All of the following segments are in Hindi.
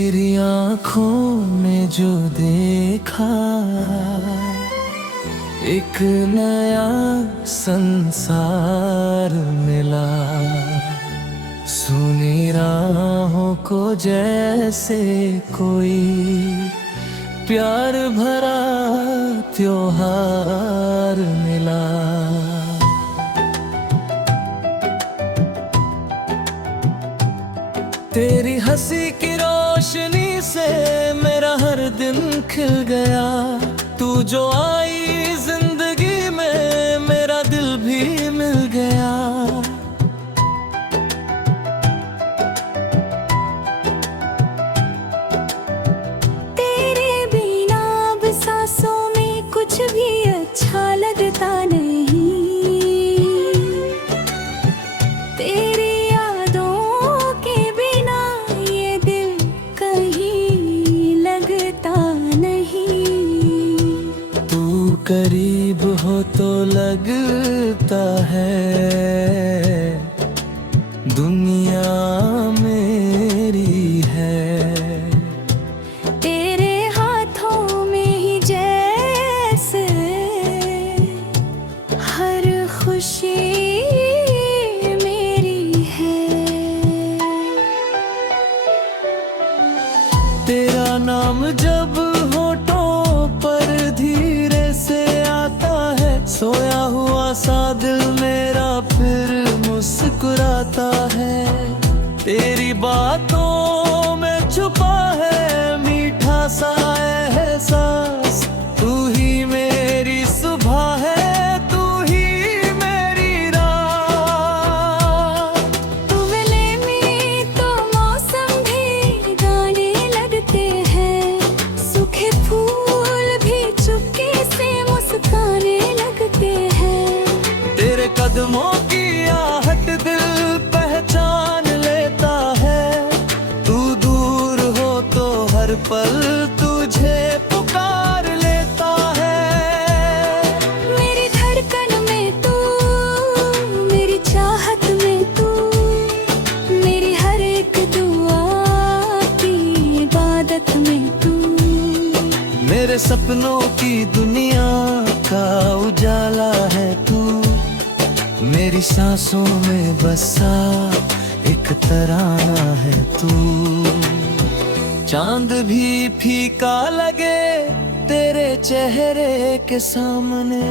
तेरी आँखों में जो देखा, एक नया संसार मिला। सुनी राहों को जैसे कोई प्यार भरा त्योहार मिला। तेरी हंसी की रोशनी से मेरा हर दिन खिल गया। तू जो आई जिंदगी में मेरा दिल भी मिल गया। तेरे बिना अब सांसों में कुछ भी अच्छा लगता नहीं। तेरी करीब हो तो लगता है दुनिया मेरी है। तेरे हाथों में ही जैसे हर खुशी मेरी है। तेरा नाम जब होठों पर धीरे से आता है, सोया हुआ सा दिल मेरा फिर मुस्कुराता है। तेरी बातों में छुपा है मीठा सा एहसास। तू ही मेरी सुबह है, तू ही मेरी रात। तू मिले में तो मौसम भी गाने लगते हैं। सूखे फूल भी चुपके से मुस्कुराने लगते हैं। तेरे कदमों की आहट दिल पहचान लेता है। तू दूर हो तो हर पल तुझे पुकार लेता है। मेरी धड़कन में तू, मेरी चाहत में तू, मेरी हर एक दुआ की इबादत में तू। मेरे सपनों की दुनिया का उजाला है तू। मेरी सांसों में बसा एक तराना है तू। चांद भी फीका लगे तेरे चेहरे के सामने।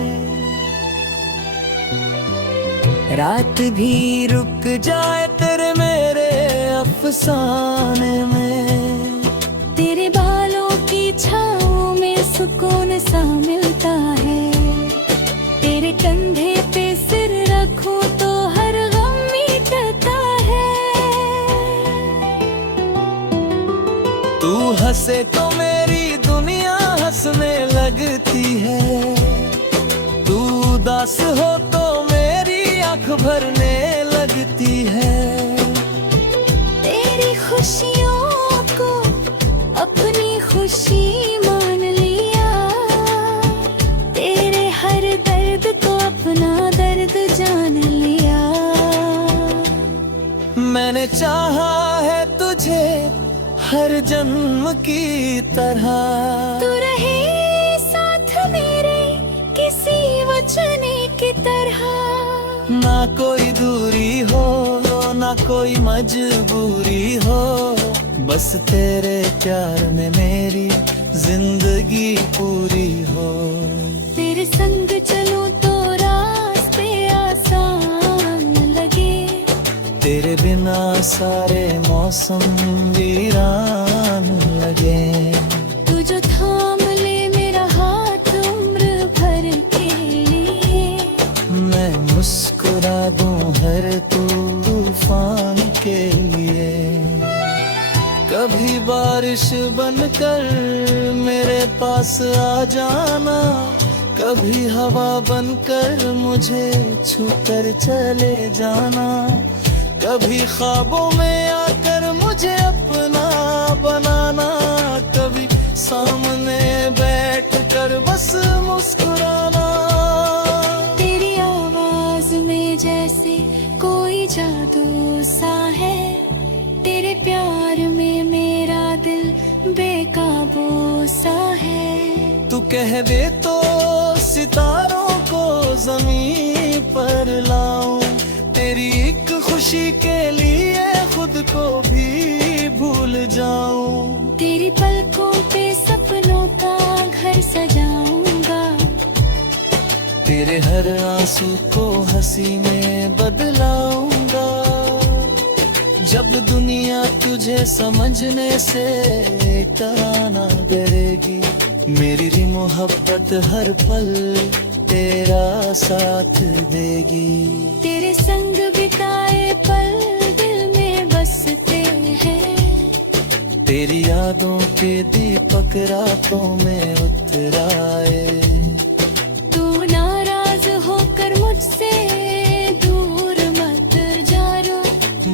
रात भी रुक जाए तेरे मेरे अफसाने में। तेरे बालों की छाँव में सुकून सा मिलता है। तेरे कंधे पे सिर रखूं तो हर गम मिटता है। तू हंसे तो मेरी दुनिया हंसने लगती है। तू उदास हो तो मेरी आँख भरने लगती है। तेरी खुशियों को अपनी खुशी मान लिया। तेरे हर दर्द को अपना दर्द जान लिया। मैंने चाहा है तुझे हर जन्म की तरह। तू रहे साथ मेरे किसी वचन की तरह। ना कोई दूरी हो ना कोई मजबूरी हो, बस तेरे प्यार में मेरी जिंदगी पूरी हो। तेरे संग चलूं तो रास्ते आसान लगे। तेरे बिना सारे मौसम वीरान लगे। तू जो थाम ले मेरा हाथ उम्र भर के लिए। मैं मुस्कुरा दूं हर तूफान के लिए। कभी बारिश बनकर मेरे पास आ जाना। कभी हवा बनकर मुझे छूकर चले जाना। कभी ख्वाबों में आकर मुझे अपना बनाना। कभी सामने बैठ कर बस मुस्कुराना। तेरी आवाज में जैसे कोई जादू सा है। तेरे प्यार में मेरा दिल कह दे तो सितारों को जमीन पर लाऊं, तेरी एक खुशी के लिए खुद को भी भूल जाऊं। तेरी पलकों पे सपनों का घर सजाऊंगा, तेरे हर आंसू को हंसी में बदलाऊंगा। जब दुनिया तुझे समझने से टकराना डरेगी, मेरी मोहब्बत हर पल तेरा साथ देगी। तेरे संग बिताए पल दिल में बसते हैं, तेरी यादों के दीपक रातों में उतराए। तू नाराज होकर मुझसे दूर मत जा रो,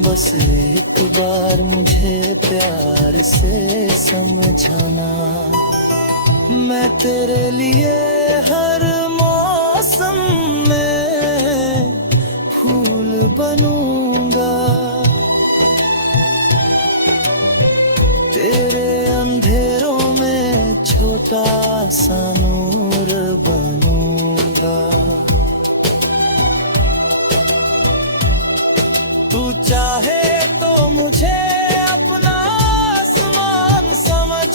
बस एक बार मुझे प्यार से समझाना। मैं तेरे लिए हर मौसम में फूल बनूंगा, तेरे अंधेरों में छोटा सा नूर बनूंगा। तू चाहे तो मुझे अपना आसमान समझ,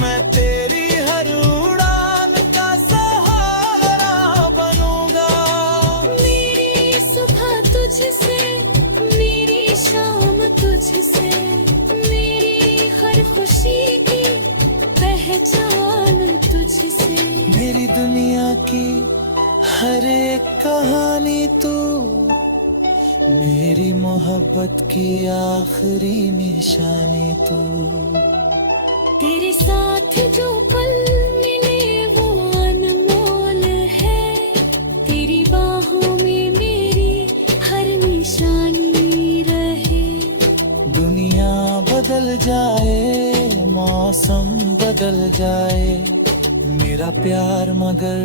मैं तेरी हर उड़ान का सहारा बनूंगा। मेरी सुबह तुझसे, मेरी शाम तुझसे, मेरी हर खुशी की पहचान तुझसे। मेरी दुनिया की हर एक कहानी तू, मेरी मोहब्बत की आखिरी निशानी तू। तेरे साथ जो पल मिले वो अनमोल है, तेरी बाहों में मेरी हर निशानी रहे। दुनिया बदल जाए, मौसम बदल जाए, मेरा प्यार मगर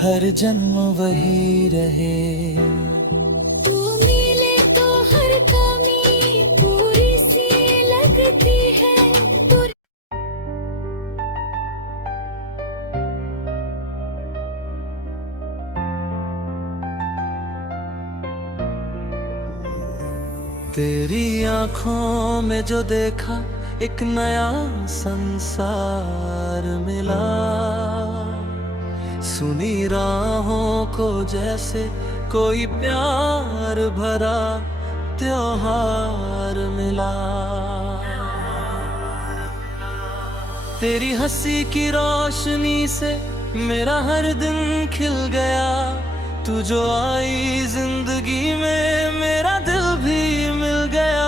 हर जन्म वही रहे। तू मिले तो हर कमी पूरी सी लगती है। तू तेरी आंखों में जो देखा एक नया संसार मिला, सुनी राहों को जैसे कोई प्यार भरा त्योहार मिला। तेरी हंसी की रोशनी से मेरा हर दिन खिल गया, तू जो आई जिंदगी में मेरा दिल भी मिल गया।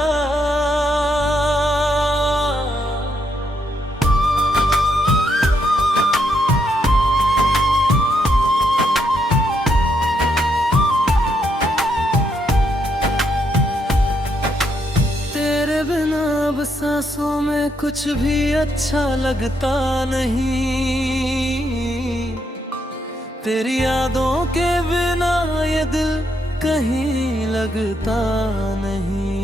तेरे बिना अब सांसों में कुछ भी अच्छा लगता नहीं, तेरी यादों के बिना ये दिल कहीं लगता नहीं।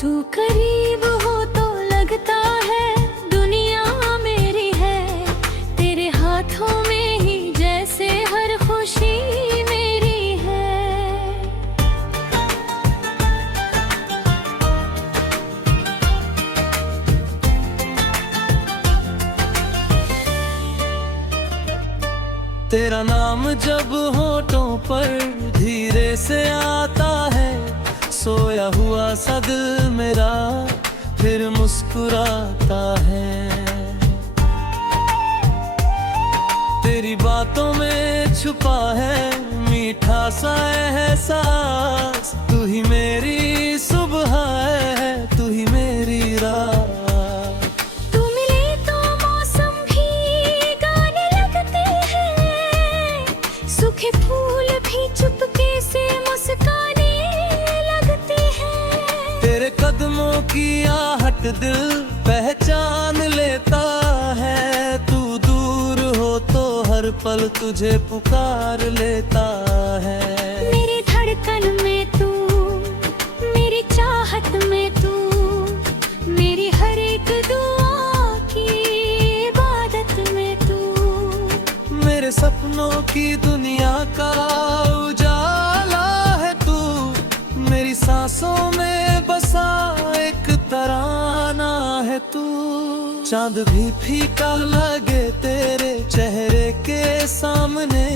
तू करीब हो तो लगता है दुनिया मेरी है, तेरे हाथों में ही जैसे हर खुशी मेरी है। तेरा नाम जब होठों पर धीरे से आता है, सोया हुआ सा दिल मेरा फिर मुस्कुराता है। तेरी बातों में छुपा है मीठा सा एहसास, तू ही मेरी सुबह है, तू ही मेरी रात। तू मिले तो मौसम भी गाने लगते हैं, सूखे फूल भी चुपके से मुस्काने लगते हैं। तेरे कदमों की आहट दिल पहचान लेता है, तू दूर हो तो हर पल तुझे पुकार लेता है। मेरी धड़कन में तू, मेरी चाहत में तू, मेरी हर एक दुआ की इबादत की दुनिया का उजाला है तू, मेरी सांसों में बसा एक तराना है तू। चांद भी फीका लगे तेरे चेहरे के सामने,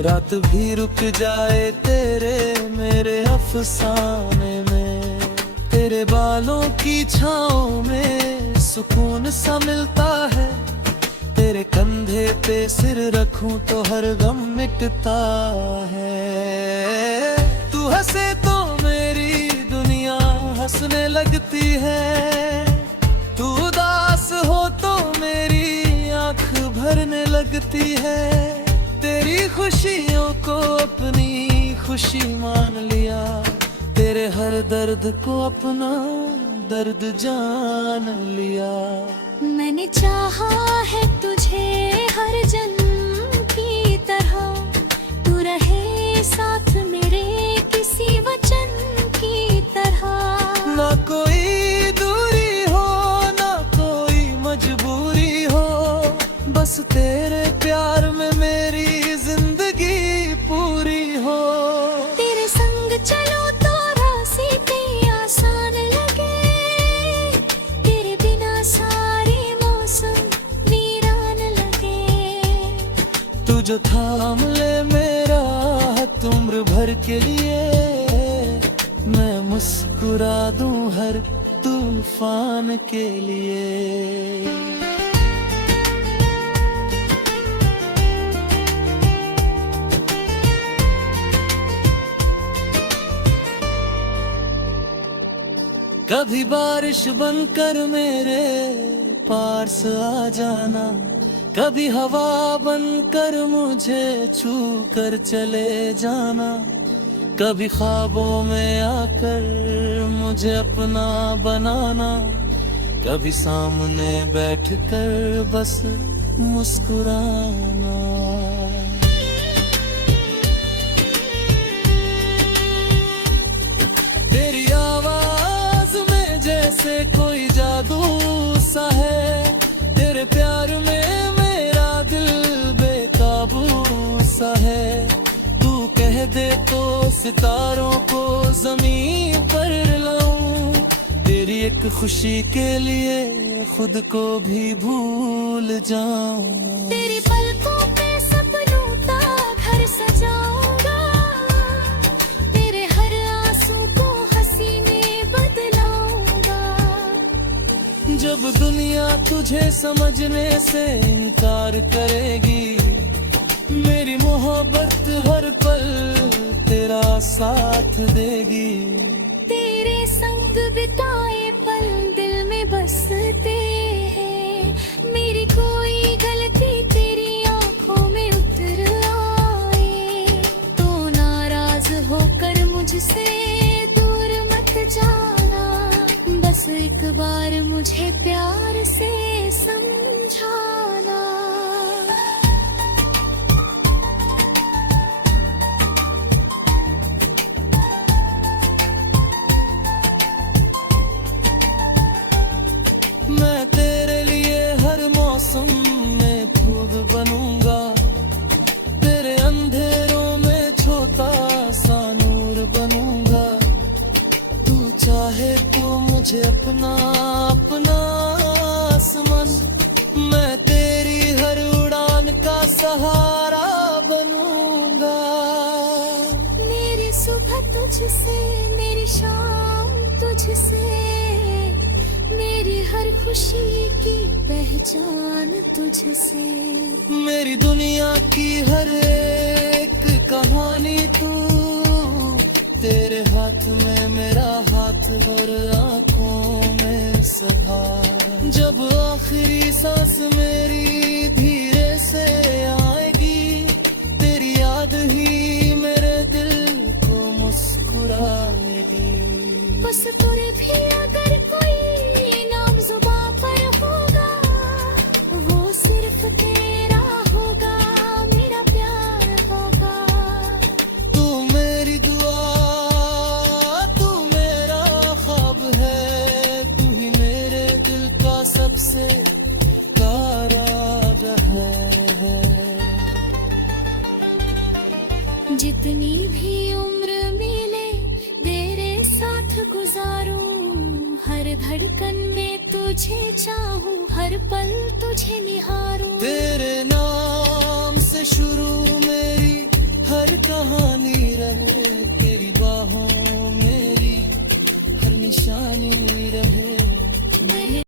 रात भी रुक जाए तेरे मेरे अफसाने में। तेरे बालों की छाँव में सुकून सा मिलता है, तेरे कंधे पे सिर रखूं तो हर गम मिटता है। तू हंसे तो मेरी दुनिया हंसने लगती है, तू उदास हो तो मेरी आँख भरने लगती है। तेरी खुशियों को अपनी खुशी मान लिया, तेरे हर दर्द को अपना दर्द जान लिया। मैंने चाहा है तुझे हर जन्म की तरह, तू रहे साथ मेरे किसी वचन की तरह। ना कोई दूरी हो ना कोई मजबूरी हो, बस तेरे प्यार में मेरी जिंदगी पूरी हो। तेरे संग चलो तो रास्ते आसान लगे, तेरे बिना सारे मौसम वीरान लगे। तू जो थाम ले मेरा हाथ उम्र भर के लिए, मैं मुस्कुरा दूं हर तूफान के लिए। कभी बारिश बनकर मेरे पास आ जाना, कभी हवा बनकर मुझे छू कर चले जाना। कभी ख्वाबों में आकर मुझे अपना बनाना, कभी सामने बैठकर बस मुस्कुराना। तेरी आवाज में जैसे कोई जादू सा है, तेरे प्यार में मेरा दिल बेकाबू सा है। तू कह दे तो सितारों को जमीन पर लाऊं, तेरी एक खुशी के लिए खुद को भी भूल जाऊं। तेरी पलकों पे सपनों का घर सजाऊंगा, तेरे हर आंसू को हंसी में बदलाऊंगा। जब दुनिया तुझे समझने से इनकार करेगी, मेरी मोहब्बत हर पल तेरा साथ देगी। तेरे संग बिताए पल दिल में बसते हैं, मेरी कोई गलती तेरी आंखों में उतर आए तो नाराज होकर मुझसे दूर मत जाना। बस एक बार मुझे प्यार से समझाना। मैं तेरे लिए हर मौसम में फूल बनूंगा, तेरे अंधेरों में छोटा सा नूर बनूंगा। तू चाहे तो मुझे अपना अपना आसमान, मैं तेरी हर उड़ान का सहारा बनूंगा। मेरी सुबह तुझसे, मेरी शाम तुझसे, मेरी हर खुशी की पहचान तुझसे। मेरी दुनिया की हर एक कहानी तू, तेरे हाथ में मेरा हाथ और आंखों में सभा। जब आखिरी सांस मेरी धीरे से आएगी, तेरी याद ही मेरे दिल को मुस्कुराएगी। बस तुझे भी अगर कोई नाम जुबां पर होगा, वो सिर्फ तेरा होगा, मेरा प्यार होगा। तू मेरी दुआ, तू मेरा ख्वाब है, तू ही मेरे दिल का सबसे प्यारा है। कितनी भी उम्र मिले तेरे साथ गुजारूं, हर धड़कन में तुझे चाहूं, हर पल तुझे निहारूं। तेरे नाम से शुरू मेरी हर कहानी रहे, तेरी बाहों मेरी हर निशानी रहे।